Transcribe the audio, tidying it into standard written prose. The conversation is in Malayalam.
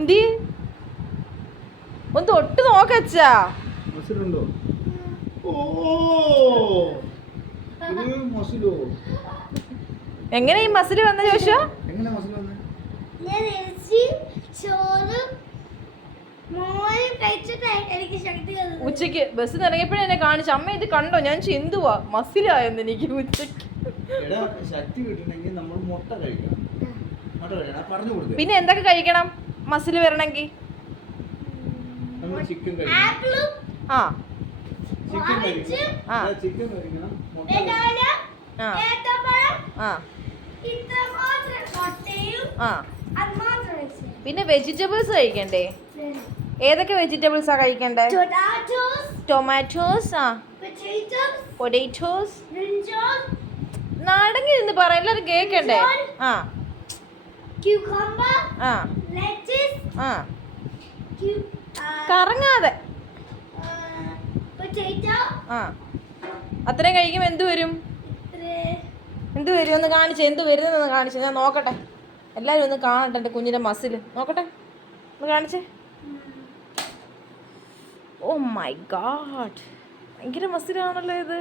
എന്തി ഒന്ന് തൊട്ട് നോക്കച്ചാ. എങ്ങനെ ഈ മസിൽ വന്ന ചോദിച്ചോ? ഉച്ചക്ക് ബസ് ഇറങ്ങിയപ്പോഴേ എന്നെ കാണിച്ചു. അമ്മ ഇത് കണ്ടോ? ഞാൻ എന്തുവാ മസിലായെന്ന് എനിക്ക് ഉച്ചക്ക്. പിന്നെ എന്തൊക്കെ കഴിക്കണം മസിൽ വരണമെങ്കിൽ? ആ പിന്നെ വെജിറ്റബിൾസ് കഴിക്കണ്ടേ? ഏതൊക്കെ വെജിറ്റബിൾസാ കഴിക്കണ്ടേ? Tomatoes, potatoes. നാടങ്ങി നിന്ന് പറ, എല്ലാരും കേക്കണ്ടേ? ആ ആ കറങ്ങാതെ. ആ അത്രയും കഴിക്കുമ്പോ എന്ത് വരും? ഒന്ന് കാണിച്ചേ, എന്ത് വരുന്നതെന്ന് കാണിച്ചേ, ഞാൻ നോക്കട്ടെ. എല്ലാരും ഒന്ന് കാണട്ടെ എൻ്റെ കുഞ്ഞിന്റെ മസിൽ നോക്കട്ടെ, ഒന്ന് കാണിച്ചേ. ഓ മൈ ഗാഡ്, ഭയങ്കര മസിലാണല്ലോ ഇത്.